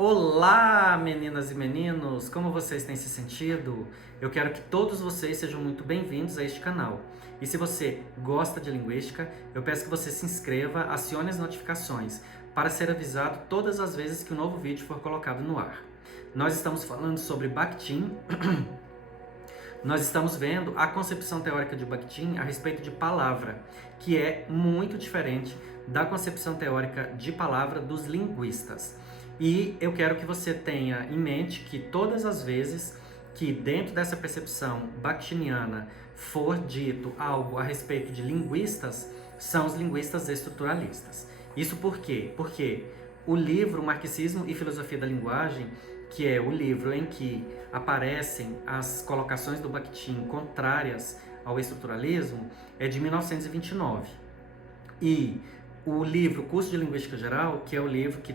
Olá, meninas e meninos! Como vocês têm se sentido? Eu quero que todos vocês sejam muito bem-vindos a este canal. E se você gosta de linguística, eu peço que você se inscreva, acione as notificações para ser avisado todas as vezes que um novo vídeo for colocado no ar. Nós estamos falando sobre Bakhtin. Nós estamos vendo a concepção teórica de Bakhtin a respeito de palavra, que é muito diferente da concepção teórica de palavra dos linguistas. E eu quero que você tenha em mente que todas as vezes que dentro dessa percepção bakhtiniana for dito algo a respeito de linguistas, são os linguistas estruturalistas. Isso por quê? Porque o livro Marxismo e Filosofia da Linguagem, que é o livro em que aparecem as colocações do Bakhtin contrárias ao estruturalismo, é de 1929. E o livro Curso de Linguística Geral, que é o livro que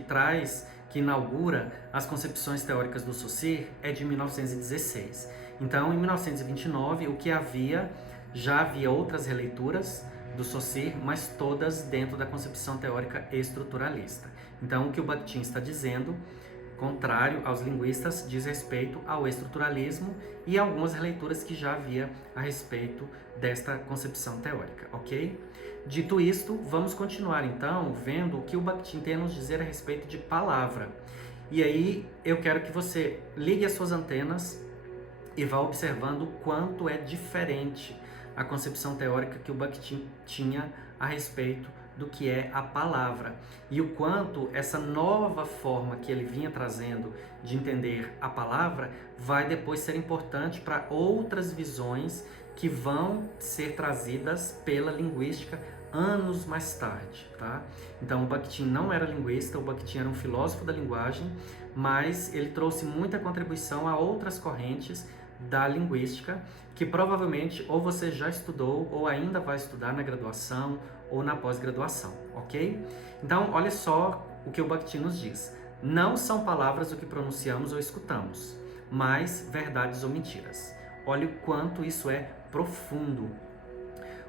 inaugura as concepções teóricas do Saussure, é de 1916. Então, em 1929, o que havia, já havia outras releituras do Saussure, mas todas dentro da concepção teórica estruturalista. Então, o que o Bakhtin está dizendo, contrário aos linguistas, diz respeito ao estruturalismo e algumas releituras que já havia a respeito desta concepção teórica, ok? Dito isto, vamos continuar então vendo o que o Bakhtin tem a nos dizer a respeito de palavra. E aí eu quero que você ligue as suas antenas e vá observando o quanto é diferente a concepção teórica que o Bakhtin tinha a respeito do que é a palavra e o quanto essa nova forma que ele vinha trazendo de entender a palavra vai depois ser importante para outras visões que vão ser trazidas pela linguística anos mais tarde, tá? Então o Bakhtin não era linguista, o Bakhtin era um filósofo da linguagem, mas ele trouxe muita contribuição a outras correntes da linguística, que provavelmente ou você já estudou ou ainda vai estudar na graduação ou na pós-graduação, ok? Então, olha só o que o Bakhtin nos diz. Não são palavras o que pronunciamos ou escutamos, mas verdades ou mentiras. Olha o quanto isso é profundo,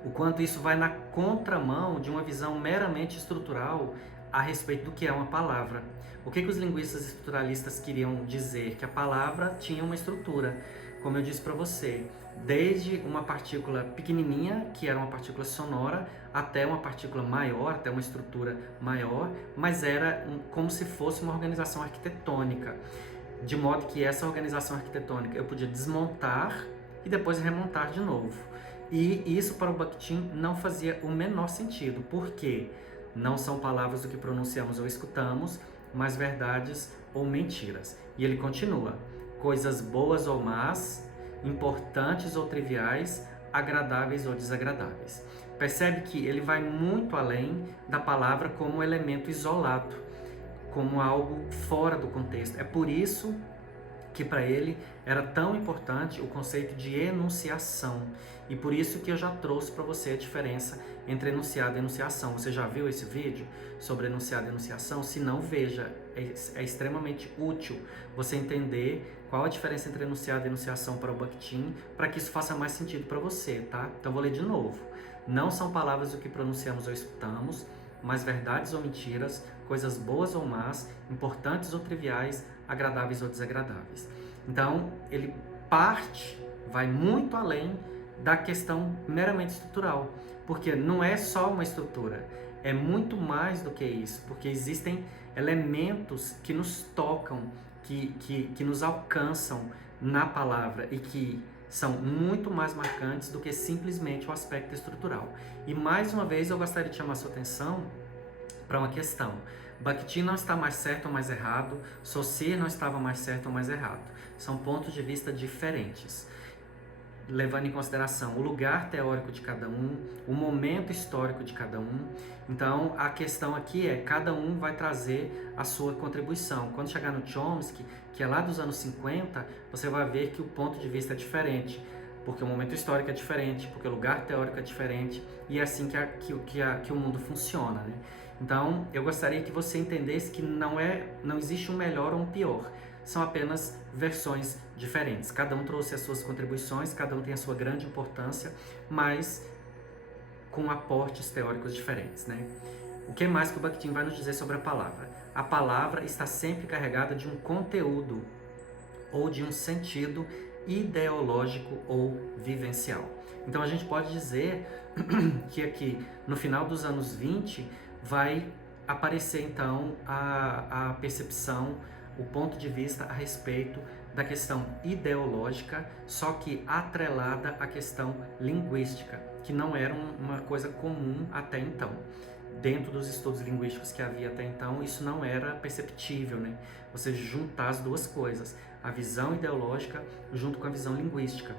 o quanto isso vai na contramão de uma visão meramente estrutural a respeito do que é uma palavra. O que os linguistas estruturalistas queriam dizer? Que a palavra tinha uma estrutura, como eu disse para você, desde uma partícula pequenininha, que era uma partícula sonora, até uma partícula maior, até uma estrutura maior, mas era como se fosse uma organização arquitetônica, de modo que essa organização arquitetônica eu podia desmontar e depois remontar de novo. E isso para o Bakhtin não fazia o menor sentido, porque não são palavras do que pronunciamos ou escutamos, mas verdades ou mentiras. E ele continua: coisas boas ou más, importantes ou triviais, agradáveis ou desagradáveis. Percebe que ele vai muito além da palavra como elemento isolado, como algo fora do contexto. É por isso que para ele era tão importante o conceito de enunciação. E por isso que eu já trouxe para você a diferença entre enunciado e enunciação. Você já viu esse vídeo sobre enunciado e enunciação? Se não, veja. É extremamente útil você entender qual a diferença entre enunciado e enunciação para o Bakhtin, para que isso faça mais sentido para você, tá? Então vou ler de novo. Não são palavras o que pronunciamos ou escutamos, mas verdades ou mentiras, coisas boas ou más, importantes ou triviais, agradáveis ou desagradáveis. Então, ele vai muito além da questão meramente estrutural, porque não é só uma estrutura, é muito mais do que isso, porque existem elementos que nos tocam, que nos alcançam na palavra e que são muito mais marcantes do que simplesmente o aspecto estrutural. E mais uma vez eu gostaria de chamar sua atenção para uma questão. Bakhtin não está mais certo ou mais errado, Saussure não estava mais certo ou mais errado. São pontos de vista diferentes, levando em consideração o lugar teórico de cada um, o momento histórico de cada um. Então, a questão aqui é, cada um vai trazer a sua contribuição. Quando chegar no Chomsky, que é lá dos anos 50, você vai ver que o ponto de vista é diferente, porque o momento histórico é diferente, porque o lugar teórico é diferente, e é assim que o mundo funciona, né? Então, eu gostaria que você entendesse que não existe um melhor ou um pior, são apenas versões diferentes. Cada um trouxe as suas contribuições, cada um tem a sua grande importância, mas com aportes teóricos diferentes, né? O que mais que o Bakhtin vai nos dizer sobre a palavra? a palavra está sempre carregada de um conteúdo ou de um sentido ideológico ou vivencial. Então a gente pode dizer que aqui no final dos anos 20 vai aparecer então a percepção, o ponto de vista a respeito da questão ideológica, só que atrelada à questão linguística, que não era uma coisa comum até então. Dentro dos estudos linguísticos que havia até então, isso não era perceptível, né? Você juntar as duas coisas, a visão ideológica junto com a visão linguística.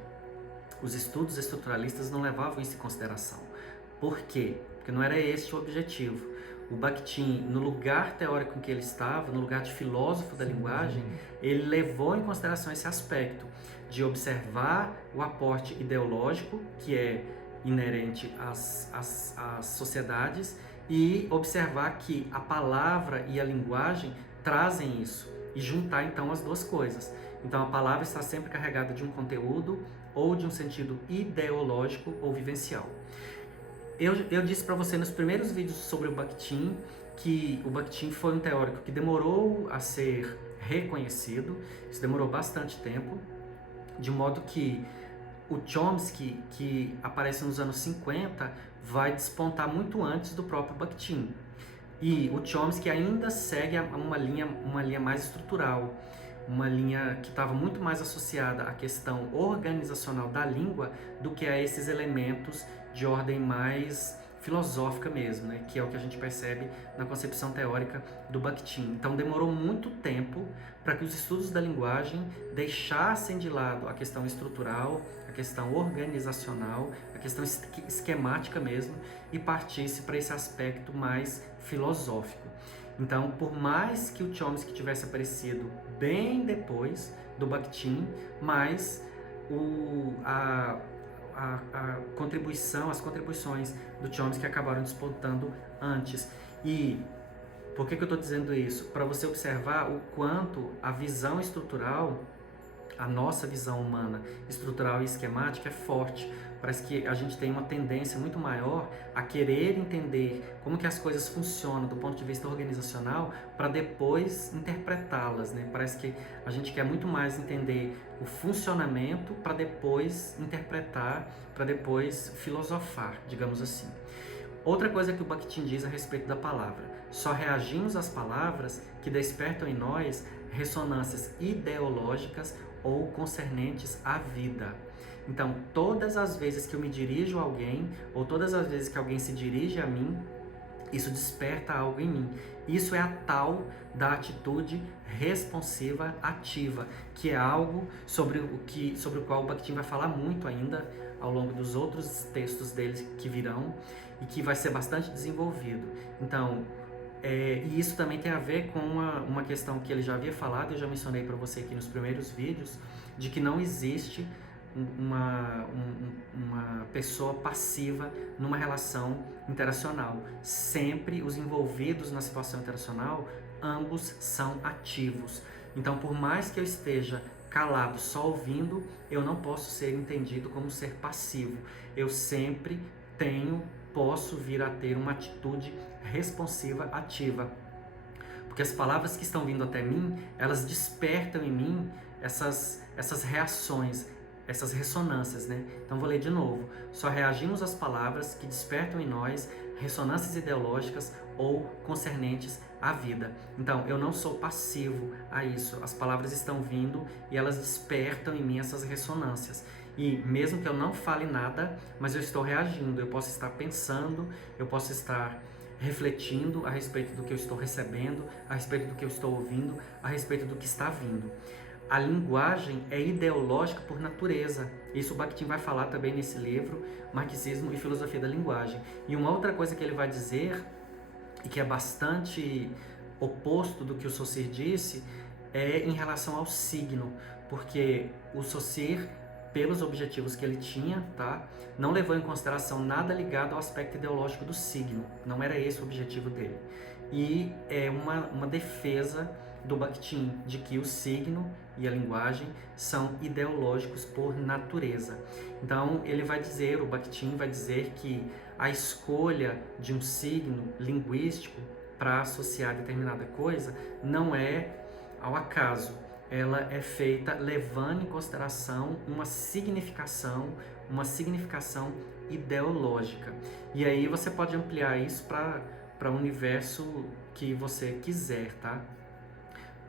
Os estudos estruturalistas não levavam isso em consideração. Por quê? Porque não era esse o objetivo. O Bakhtin, no lugar teórico em que ele estava, no lugar de filósofo da linguagem, ele levou em consideração esse aspecto de observar o aporte ideológico, que é inerente às sociedades, e observar que a palavra e a linguagem trazem isso, e juntar então as duas coisas. Então a palavra está sempre carregada de um conteúdo ou de um sentido ideológico ou vivencial. Eu disse para você nos primeiros vídeos sobre o Bakhtin que o Bakhtin foi um teórico que demorou a ser reconhecido, isso demorou bastante tempo, de modo que o Chomsky, que aparece nos anos 50, vai despontar muito antes do próprio Bakhtin. E o Chomsky ainda segue uma linha mais estrutural, uma linha que estava muito mais associada à questão organizacional da língua do que a esses elementos de ordem mais filosófica mesmo, né? Que é o que a gente percebe na concepção teórica do Bakhtin. Então demorou muito tempo para que os estudos da linguagem deixassem de lado a questão estrutural, a questão organizacional, a questão esquemática mesmo, e partisse para esse aspecto mais filosófico. Então, por mais que o Chomsky tivesse aparecido bem depois do Bakhtin, mas as contribuições do Chomsky acabaram despontando antes. E por que eu estou dizendo isso? Para você observar o quanto a visão estrutural, a nossa visão humana estrutural e esquemática é forte. Parece que a gente tem uma tendência muito maior a querer entender como que as coisas funcionam do ponto de vista organizacional para depois interpretá-las, né? Parece que a gente quer muito mais entender o funcionamento para depois interpretar, para depois filosofar, digamos assim. Outra coisa que o Bakhtin diz a respeito da palavra: só reagimos às palavras que despertam em nós ressonâncias ideológicas ou concernentes à vida. Então, todas as vezes que eu me dirijo a alguém, ou todas as vezes que alguém se dirige a mim, isso desperta algo em mim. Isso é a tal da atitude responsiva ativa, que é algo sobre o qual o Bakhtin vai falar muito ainda ao longo dos outros textos dele que virão e que vai ser bastante desenvolvido. Então, e isso também tem a ver com uma questão que ele já havia falado, eu já mencionei para você aqui nos primeiros vídeos, de que não existe uma pessoa passiva numa relação interacional. Sempre os envolvidos na situação interacional, ambos são ativos. Então, por mais que eu esteja calado, só ouvindo, eu não posso ser entendido como ser passivo. Eu sempre posso vir a ter uma atitude responsiva ativa. Porque as palavras que estão vindo até mim, elas despertam em mim essas reações, essas ressonâncias, né? Então vou ler de novo. Só reagimos às palavras que despertam em nós ressonâncias ideológicas ou concernentes à vida. Então eu não sou passivo a isso. As palavras estão vindo e elas despertam em mim essas ressonâncias. E mesmo que eu não fale nada, mas eu estou reagindo. Eu posso estar pensando, eu posso estar refletindo a respeito do que eu estou recebendo, a respeito do que eu estou ouvindo, a respeito do que está vindo. A linguagem é ideológica por natureza. Isso o Bakhtin vai falar também nesse livro, Marxismo e Filosofia da Linguagem. E uma outra coisa que ele vai dizer, e que é bastante oposto do que o Saussure disse, é em relação ao signo. Porque o Saussure, pelos objetivos que ele tinha, tá, não levou em consideração nada ligado ao aspecto ideológico do signo. Não era esse o objetivo dele. E é uma defesa do Bakhtin de que o signo e a linguagem são ideológicos por natureza. Então o Bakhtin vai dizer que a escolha de um signo linguístico para associar determinada coisa não é ao acaso. Ela é feita levando em consideração uma significação ideológica. E aí você pode ampliar isso para o universo que você quiser, tá?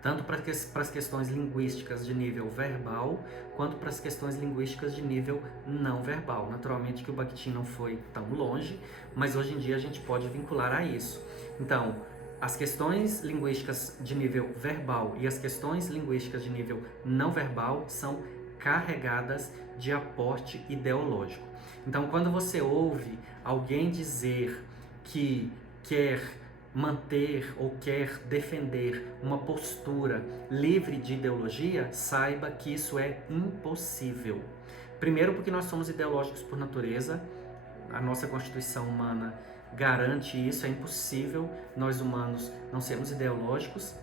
Tanto para as questões linguísticas de nível verbal, quanto para as questões linguísticas de nível não verbal. Naturalmente que o Bakhtin não foi tão longe, mas hoje em dia a gente pode vincular a isso. Então, as questões linguísticas de nível verbal e as questões linguísticas de nível não verbal são carregadas de aporte ideológico. Então, quando você ouve alguém dizer que quer manter ou quer defender uma postura livre de ideologia, saiba que isso é impossível. Primeiro, porque nós somos ideológicos por natureza, a nossa constituição humana garante isso, é impossível nós humanos não sermos ideológicos.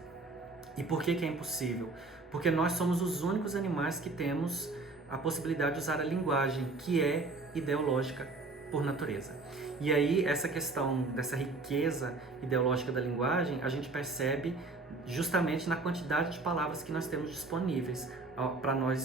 E por que é impossível? Porque nós somos os únicos animais que temos a possibilidade de usar a linguagem, que é ideológica por natureza. E aí, essa questão dessa riqueza ideológica da linguagem, a gente percebe justamente na quantidade de palavras que nós temos disponíveis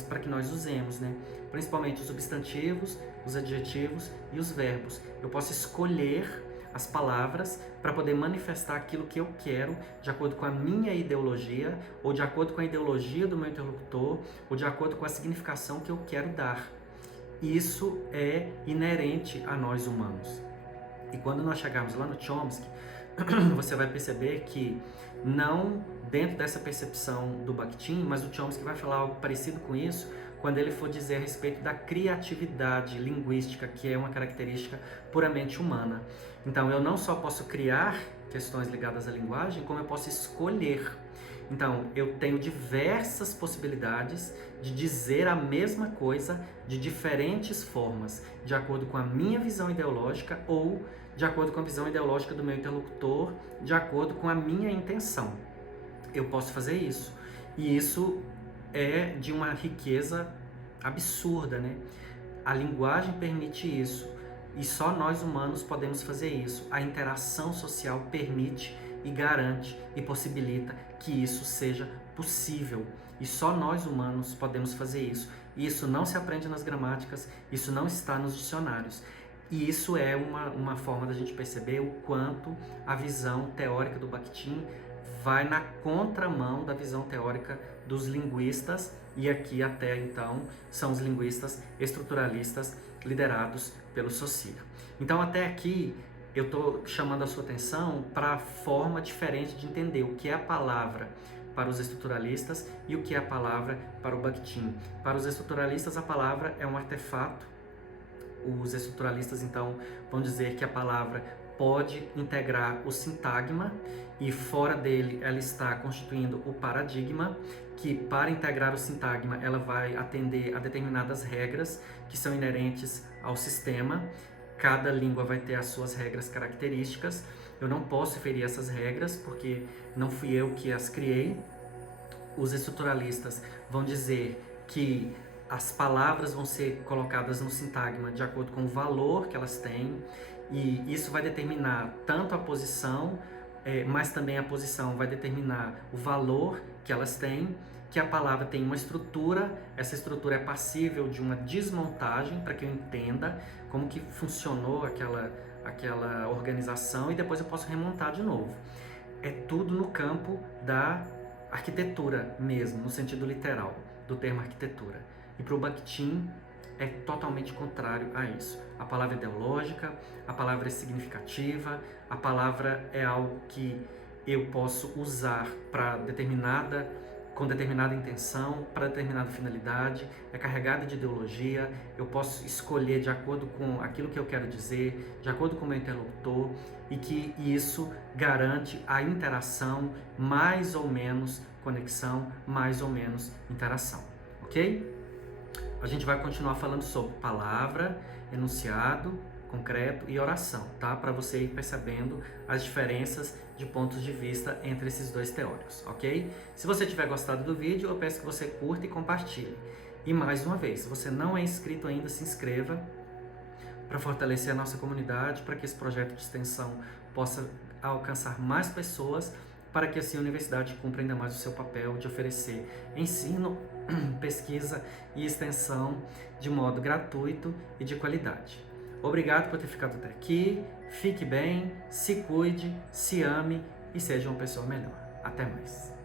para que nós usemos, né? Principalmente os substantivos, os adjetivos e os verbos. Eu posso escolher as palavras para poder manifestar aquilo que eu quero, de acordo com a minha ideologia, ou de acordo com a ideologia do meu interlocutor, ou de acordo com a significação que eu quero dar. Isso é inerente a nós humanos. E quando nós chegarmos lá no Chomsky, você vai perceber que não dentro dessa percepção do Bakhtin, mas o Chomsky vai falar algo parecido com isso quando ele for dizer a respeito da criatividade linguística, que é uma característica puramente humana. Então, eu não só posso criar questões ligadas à linguagem, como eu posso escolher. Então, eu tenho diversas possibilidades de dizer a mesma coisa de diferentes formas, de acordo com a minha visão ideológica ou de acordo com a visão ideológica do meu interlocutor, de acordo com a minha intenção. Eu posso fazer isso. E isso é de uma riqueza absurda, né? A linguagem permite isso. E só nós humanos podemos fazer isso. A interação social permite e garante e possibilita que isso seja possível. E só nós humanos podemos fazer isso. E isso não se aprende nas gramáticas, isso não está nos dicionários. E isso é uma forma da gente perceber o quanto a visão teórica do Bakhtin vai na contramão da visão teórica dos linguistas, e aqui até então são os linguistas estruturalistas liderados pelo Saussure. Então até aqui eu estou chamando a sua atenção para a forma diferente de entender o que é a palavra para os estruturalistas e o que é a palavra para o Bakhtin. Para os estruturalistas a palavra é um artefato. Os estruturalistas então vão dizer que a palavra pode integrar o sintagma e fora dele ela está constituindo o paradigma, que para integrar o sintagma ela vai atender a determinadas regras que são inerentes ao sistema. Cada língua vai ter as suas regras características. Eu não posso ferir essas regras porque não fui eu que as criei. Os estruturalistas vão dizer que as palavras vão ser colocadas no sintagma de acordo com o valor que elas têm, e isso vai determinar tanto a posição, mas também a posição vai determinar o valor que elas têm, que a palavra tem uma estrutura, essa estrutura é passível de uma desmontagem para que eu entenda como que funcionou aquela organização e depois eu posso remontar de novo. É tudo no campo da arquitetura mesmo, no sentido literal do termo arquitetura. E para o Bakhtin é totalmente contrário a isso. A palavra é ideológica, a palavra é significativa, a palavra é algo que eu posso usar com determinada intenção, para determinada finalidade, é carregada de ideologia, eu posso escolher de acordo com aquilo que eu quero dizer, de acordo com o meu interlocutor, e que isso garante a interação, mais ou menos conexão, mais ou menos interação, ok? A gente vai continuar falando sobre palavra, enunciado, concreto e oração, tá? Para você ir percebendo as diferenças de pontos de vista entre esses dois teóricos, ok? Se você tiver gostado do vídeo, eu peço que você curta e compartilhe. E mais uma vez, se você não é inscrito ainda, se inscreva para fortalecer a nossa comunidade, para que esse projeto de extensão possa a alcançar mais pessoas para que assim a universidade cumpra ainda mais o seu papel de oferecer ensino, pesquisa e extensão de modo gratuito e de qualidade. Obrigado por ter ficado até aqui, fique bem, se cuide, se ame e seja uma pessoa melhor. Até mais!